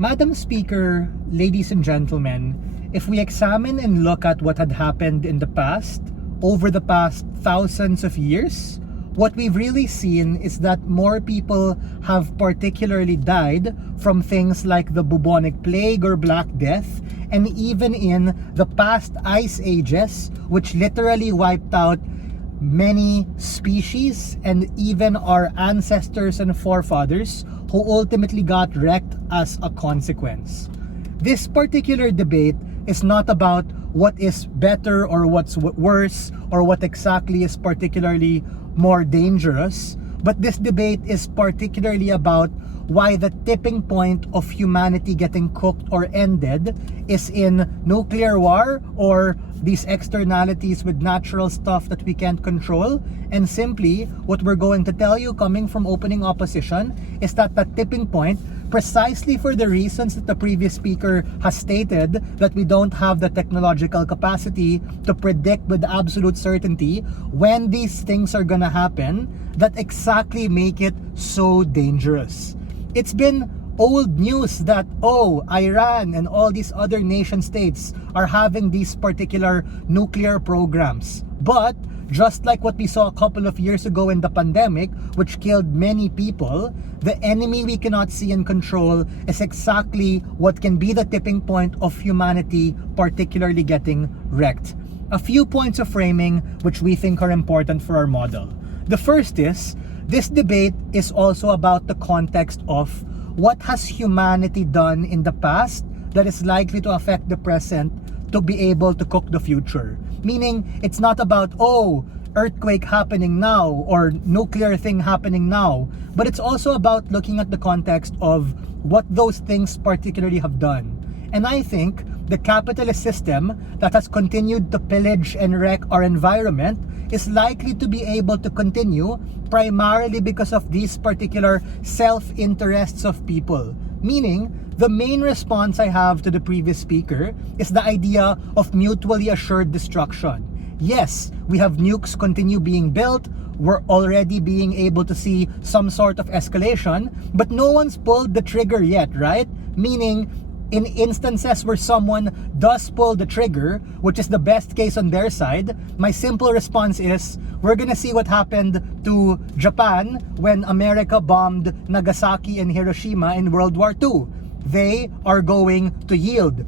Madam Speaker, ladies and gentlemen, if we examine and look at what had happened in the past, over the past thousands of years, what we've really seen is that more people have particularly died from things like the bubonic plague or Black Death, and even in the past ice ages, which literally wiped out many species and even our ancestors and forefathers who ultimately got wrecked as a consequence. This particular debate is not about what is better or what's worse or what exactly is particularly more dangerous, but this debate is particularly about why the tipping point of humanity getting cooked or ended is in nuclear war or these externalities with natural stuff that we can't control. And simply, what we're going to tell you coming from opening opposition is that the tipping point, precisely for the reasons that the previous speaker has stated, that we don't have the technological capacity to predict with absolute certainty when these things are gonna happen, that exactly make it so dangerous. It's been old news that, Iran and all these other nation states are having these particular nuclear programs. But just like what we saw a couple of years ago in the pandemic, which killed many people, the enemy we cannot see and control is exactly what can be the tipping point of humanity particularly getting wrecked. A few points of framing which we think are important for our model. The first is, this debate is also about the context of what has humanity done in the past that is likely to affect the present to be able to cook the future. Meaning, it's not about, earthquake happening now or nuclear thing happening now, but it's also about looking at the context of what those things particularly have done. And I think the capitalist system that has continued to pillage and wreck our environment is likely to be able to continue primarily because of these particular self-interests of people. Meaning, the main response I have to the previous speaker is the idea of mutually assured destruction. Yes, we have nukes continue being built, we're already being able to see some sort of escalation, but no one's pulled the trigger yet, right? Meaning, in instances where someone does pull the trigger, which is the best case on their side, my simple response is, we're gonna see what happened to Japan when America bombed Nagasaki and Hiroshima in World War II. They are going to yield.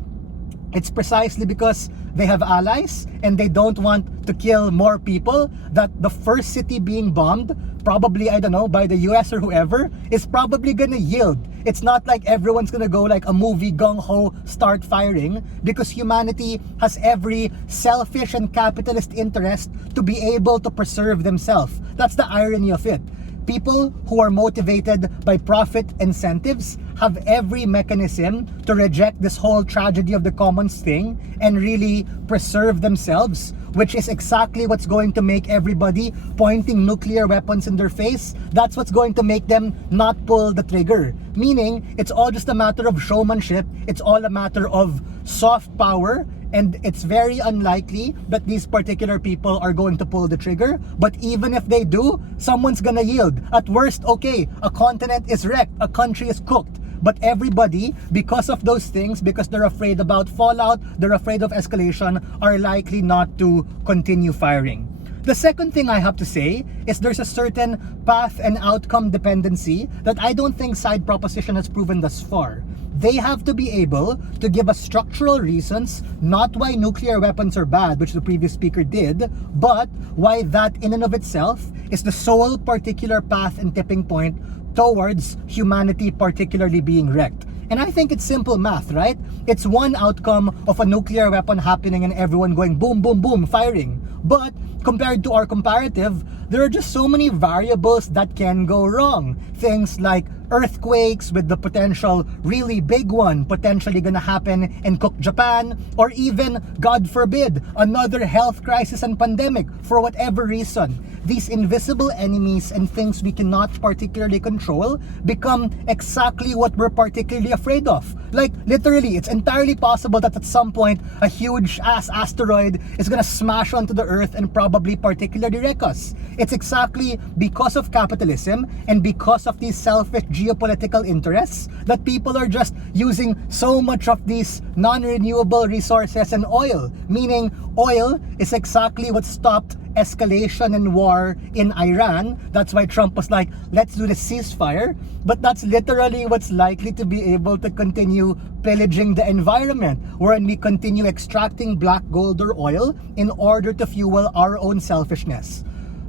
It's precisely because they have allies and they don't want to kill more people that the first city being bombed, probably, I don't know, by the US or whoever, is probably gonna yield. It's not like everyone's gonna go like a movie gung-ho start firing, because humanity has every selfish and capitalist interest to be able to preserve themselves. That's the irony of it. People who are motivated by profit incentives have every mechanism to reject this whole tragedy of the commons thing and really preserve themselves, which is exactly what's going to make everybody pointing nuclear weapons in their face. That's what's going to make them not pull the trigger. Meaning, it's all just a matter of showmanship. It's all a matter of soft power. And it's very unlikely that these particular people are going to pull the trigger. But even if they do, someone's gonna yield. At worst, okay, a continent is wrecked, a country is cooked. But everybody, because of those things, because they're afraid about fallout, they're afraid of escalation, are likely not to continue firing. The second thing I have to say is there's a certain path and outcome dependency that I don't think side proposition has proven thus far. They have to be able to give us structural reasons, not why nuclear weapons are bad, which the previous speaker did, but why that in and of itself is the sole particular path and tipping point towards humanity particularly being wrecked. And I think it's simple math, right? It's one outcome of a nuclear weapon happening and everyone going boom, boom, boom, firing. But compared to our comparative, there are just so many variables that can go wrong. Things like earthquakes with the potential really big one potentially gonna happen and cook Japan, or even, God forbid, another health crisis and pandemic for whatever reason. These invisible enemies and things we cannot particularly control become exactly what we're particularly afraid of. Like, literally, it's entirely possible that at some point, a huge ass asteroid is gonna smash onto the Earth and probably particularly wreck us. It's exactly because of capitalism and because of these selfish geopolitical interests that people are just using so much of these non-renewable resources and oil. Meaning, oil is exactly what stopped escalation and war in Iran. That's why Trump was like, let's do the ceasefire. But that's literally what's likely to be able to continue pillaging the environment, wherein we continue extracting black gold or oil in order to fuel our own selfishness.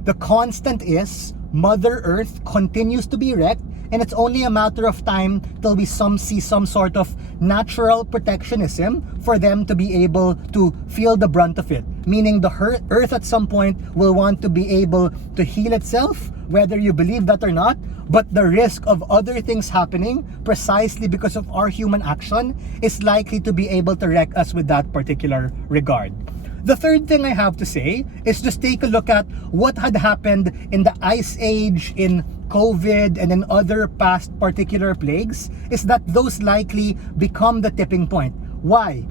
The constant is Mother Earth continues to be wrecked, and it's only a matter of time till we see some sort of natural protectionism for them to be able to feel the brunt of it. Meaning the Earth at some point will want to be able to heal itself, whether you believe that or not. But the risk of other things happening precisely because of our human action is likely to be able to wreck us with that particular regard. The third thing I have to say is just take a look at what had happened in the Ice Age, in COVID, and in other past particular plagues, is that those likely become the tipping point. Why?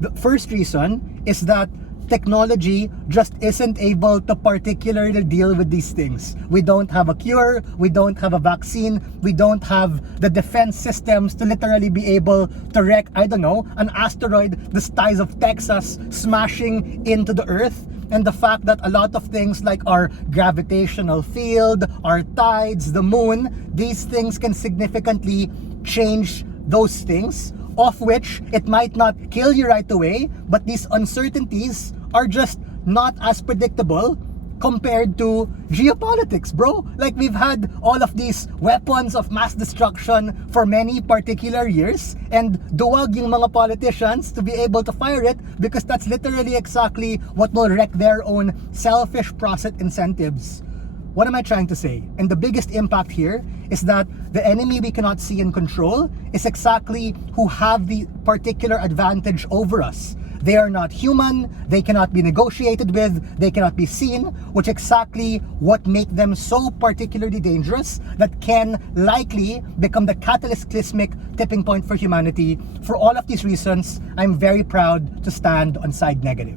The first reason is that technology just isn't able to particularly deal with these things. We don't have a cure, we don't have a vaccine, we don't have the defense systems to literally be able to wreck, I don't know, an asteroid the size of Texas smashing into the Earth. And the fact that a lot of things like our gravitational field, our tides, the moon, these things can significantly change those things, of which it might not kill you right away, but these uncertainties are just not as predictable compared to geopolitics, bro. Like, we've had all of these weapons of mass destruction for many particular years, and duwag yung mga politicians to be able to fire it, because that's literally exactly what will wreck their own selfish profit incentives. What am I trying to say? And the biggest impact here is that the enemy we cannot see and control is exactly who have the particular advantage over us. They are not human, they cannot be negotiated with, they cannot be seen, which exactly what make them so particularly dangerous that can likely become the cataclysmic tipping point for humanity. For all of these reasons, I'm very proud to stand on side negative.